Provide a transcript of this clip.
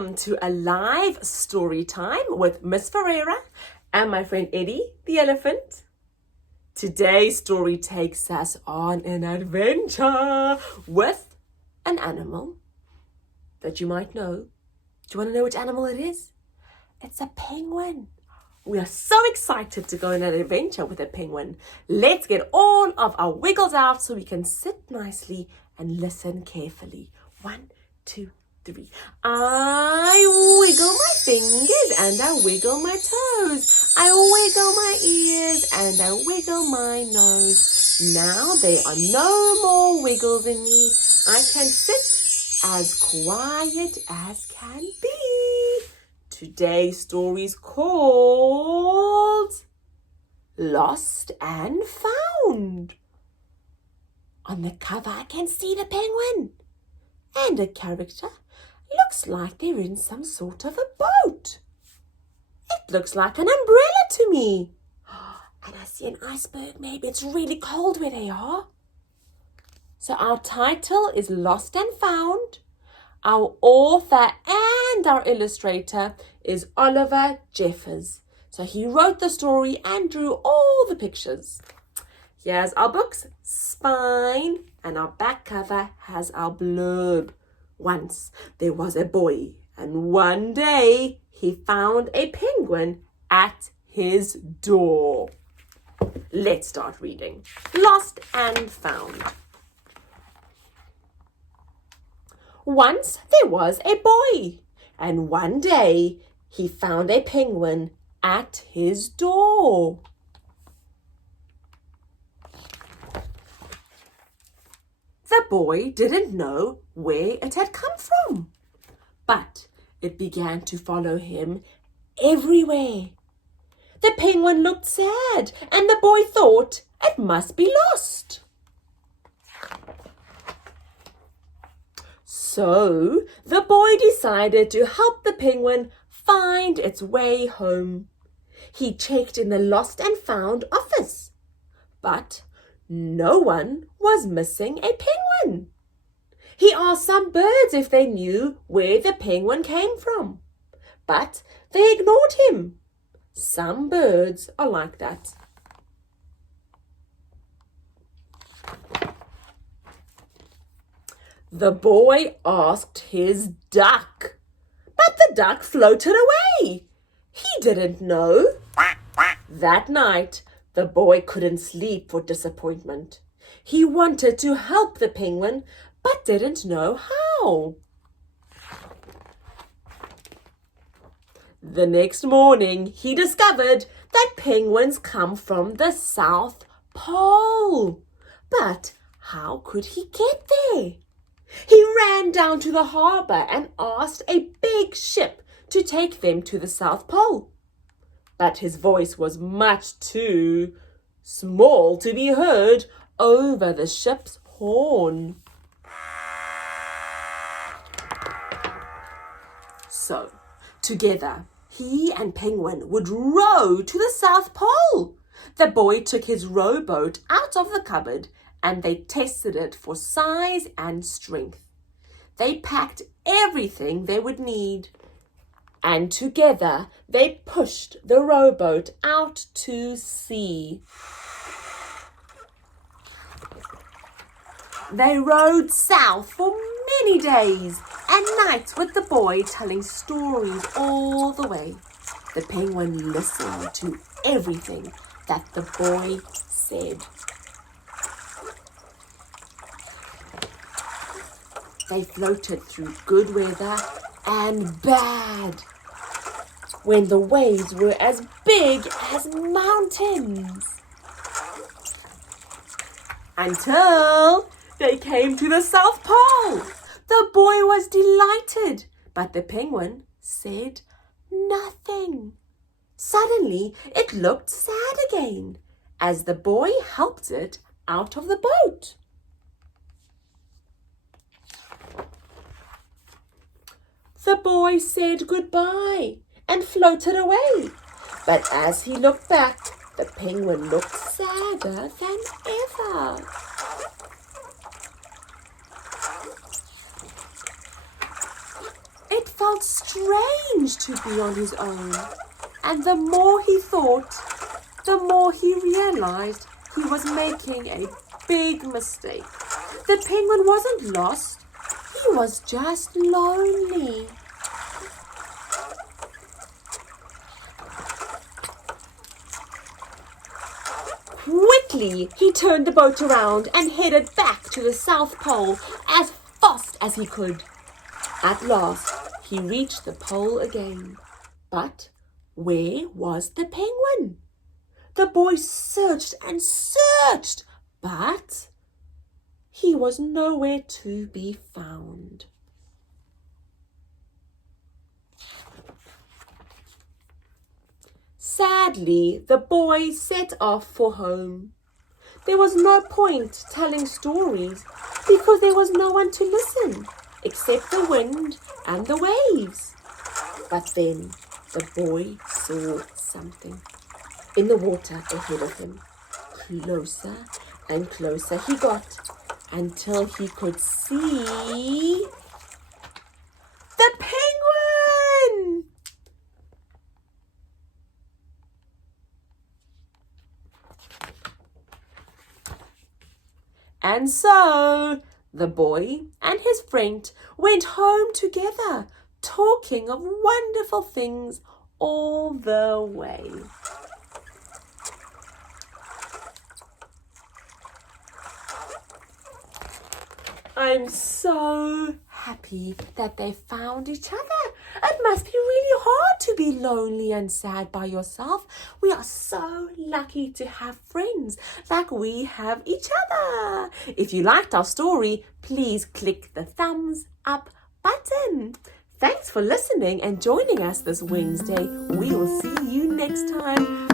Welcome to a live story time with Miss Ferreira and my friend Eddie, the elephant. Today's story takes us on an adventure with an animal that you might know. Do you want to know which animal it is? It's a penguin. We are so excited to go on an adventure with a penguin. Let's get all of our wiggles out so we can sit nicely and listen carefully. 1, 2, 3. I wiggle my fingers and I wiggle my toes. I wiggle my ears and I wiggle my nose. Now there are no more wiggles in me. I can sit as quiet as can be. Today's story is called Lost and Found. On the cover I can see the penguin and a character. Looks like they're in some sort of a boat. It looks like an umbrella to me. And I see an iceberg. Maybe it's really cold where they are. So our title is Lost and Found. Our author and our illustrator is Oliver Jeffers. So he wrote the story and drew all the pictures. Here's our book's spine and our back cover has our blurb. Once there was a boy and one day he found a penguin at his door. Let's start reading. Lost and Found. Once there was a boy, and one day he found a penguin at his door. The boy didn't know where it had come from, but it began to follow him everywhere. The penguin looked sad, and the boy thought it must be lost. So the boy decided to help the penguin find its way home. He checked in the Lost and Found office, but no one was missing a penguin. He asked some birds if they knew where the penguin came from, but they ignored him. Some birds are like that. The boy asked his duck, but the duck floated away. He didn't know. That night, the boy couldn't sleep for disappointment. He wanted to help the penguin, but didn't know how. The next morning, he discovered that penguins come from the South Pole. But how could he get there? He ran down to the harbour and asked a big ship to take them to the South Pole. But his voice was much too small to be heard over the ship's horn. So, together, he and Penguin would row to the South Pole. The boy took his rowboat out of the cupboard and they tested it for size and strength. They packed everything they would need. And together they pushed the rowboat out to sea. They rowed south for many days and nights with the boy telling stories all the way. The penguin listened to everything that the boy said. They floated through good weather and bad, when the waves were as big as mountains. Until they came to the South Pole. The boy was delighted, but the penguin said nothing. Suddenly, it looked sad again as the boy helped it out of the boat. The boy said goodbye and floated away. But as he looked back, the penguin looked sadder than ever. felt strange to be on his own. And the more he thought, the more he realized he was making a big mistake. The penguin wasn't lost. He was just lonely. Quickly, he turned the boat around and headed back to the South Pole as fast as he could. At last, he reached the pole again. But where was the penguin? The boy searched and searched, but he was nowhere to be found. Sadly, the boy set off for home. There was no point telling stories because there was no one to listen except the wind and the waves. But then the boy saw something in the water ahead of him. Closer and closer he got until he could see the penguin. And so the boy and his friend went home together, talking of wonderful things all the way. I'm so happy that they found each other. It must be really hard to be lonely and sad by yourself. We are so lucky to have friends like we have each other. If you liked our story, please click the thumbs up button. Thanks for listening and joining us this Wednesday. We will see you next time.